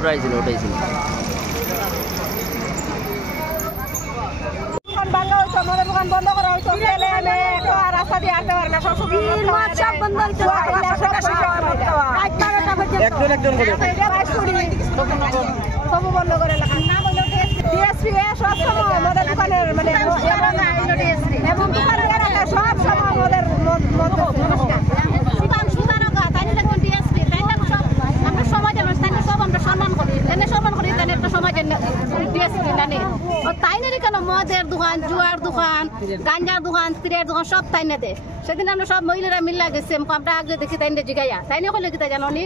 উঠাইছিল বাংলা হয়েছে আমাদের দোকান বন্ধ করা হয়েছে ছেলে মেয়ে রাস্তা দিয়ে আসতে পারে না সব বন্ধ সব বন্ধ করে ডিএসপি সব সময় আমাদের দোকানের মানে এবং দোকানের এলাকায় সব সময় আমাদের মদের দোকান জুয়ার দোকান গাঞ্জার দোকান স্ত্রীর দোকান সব তাইনে দে সেদিন আমরা সব মহিলারা মিল্লা গেছি আমরা আগে দেখি তাইনে জিগাইয়া তাইনে কইলে কিতা জানো নি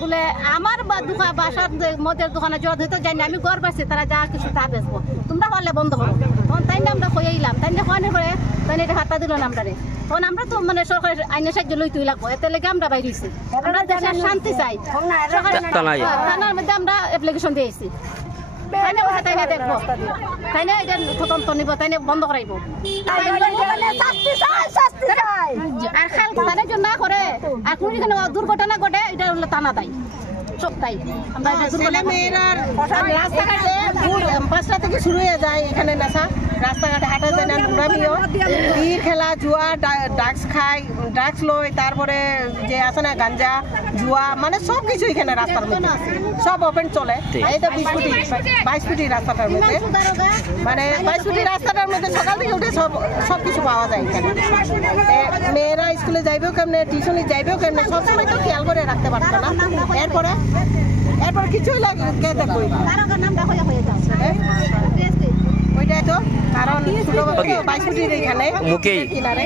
বলে আমার দোকান বাসার মদের দোকানে জোর হইতো জানি আমি গড় পাইছি তারা যা কিছু তা বেচবো তোমরা পারলে বন্ধ করো তখন তাইনে আমরা কইলাম তাইনে খাওয়ানোর পরে তাইনে এটা হাতটা দিল না আমরা তখন আমরা তো মানে সরকারের আইনের সাহায্য লইতেই লাগবো এতে লেগে আমরা বাইরেছি আমরা দেশের শান্তি চাই থানার মধ্যে আমরা অ্যাপ্লিকেশন দিয়েছি তাইনে বসে তাইনে দেখবো তাইনে এটা তদন্ত নিব তাইনে বন্ধ করাইব আর খেয়াল তাদের জন্য না করে আর কোনো যেখানে দুর্ঘটনা ঘটে এটা হলো টানা তাই সব তাই আমরা রাস্তাঘাটে 5টা থেকে শুরু হয়ে যায় এখানে নেশা রাস্তাঘাটে হাঁটা যায় না ঘুরামিও তীর খেলা জুয়া ড্রাগস খায় ড্রাগস লয় তারপরে যে আছে না গাঞ্জা জুয়া মানে সব কিছু এখানে রাস্তার মধ্যে সব ওপেন চলে এইটা 22 ফুটি রাস্তাটার মধ্যে মানে 22 ফুটি রাস্তাটার মধ্যে সকাল থেকে উঠে সব কিছু পাওয়া যায় এখানে মেয়েরা স্কুলে যাইবেও কেমনে টিউশনে যাইবেও কেমনে সবসময় তো খেয়াল করে রাখতে পারতো না এরপরে কিছুই লাগে দেখবো ওইটাই তো কারণ 22 ফুটির এখানে কিনারে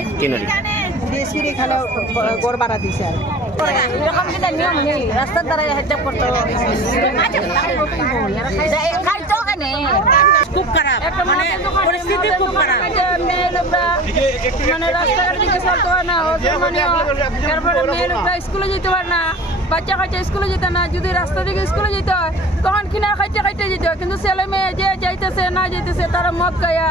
ডিএসপির এখানে গড় বাড়া দিছে আর এরকম যেটা নিয়ম নেই রাস্তার দ্বারা হেডজাপ করতে খুব খারাপ মানে পরিস্থিতি খুব খারাপ মানে রাস্তাঘাট দিকে চলতে পারে না তারপরে মেয়ে লোকরা স্কুলে যেতে পারে না বাচ্চা কাচ্চা স্কুলে যেতে না যদি রাস্তা দিকে স্কুলে যেতে হয় তখন কিনা খাইতে যেতে হয় কিন্তু ছেলে মেয়ে যে যাইতেছে না যাইতেছে তারা মদ গায়া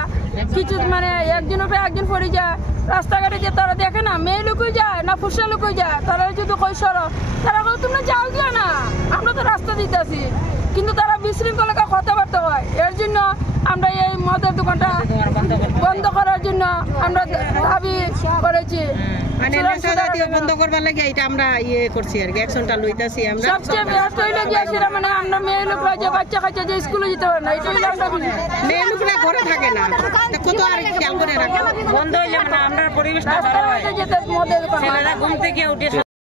কিছু মানে একজনের পরে একজন পড়ে যায় রাস্তাঘাটে যে তারা দেখে না মেয়ে লোকই যায় না ফুসা লোকই যায় তারা যদি কই সরো তারা তোমরা যাও গিয়া না আমরা তো রাস্তা দিতেছি কিন্তু তারা বিশৃঙ্খলা কথাবার্তা হয় এর জন্য আমরা এই মদের দোকানটা বন্ধ করার জন্য আমরা দাবি করেছি মানে নেশা জাতীয় বন্ধ করবার লাগে এটা আমরা করছি আর কি অ্যাকশনটা লইতাছি আমরা সবচেয়ে ব্যস্ত হইলে গিয়েছিলাম মানে আমরা মেয়ে লোকরা যে বাচ্চা কাচ্চা যে স্কুলে যেতে পারে না এটাই আমরা মেয়ে লোকরা ঘরে থাকে না কত আর খেয়াল করে রাখে বন্ধ হইলে মানে আমরা পরিবেশটা ভালো হয় ছেলেরা ঘুম থেকে উঠে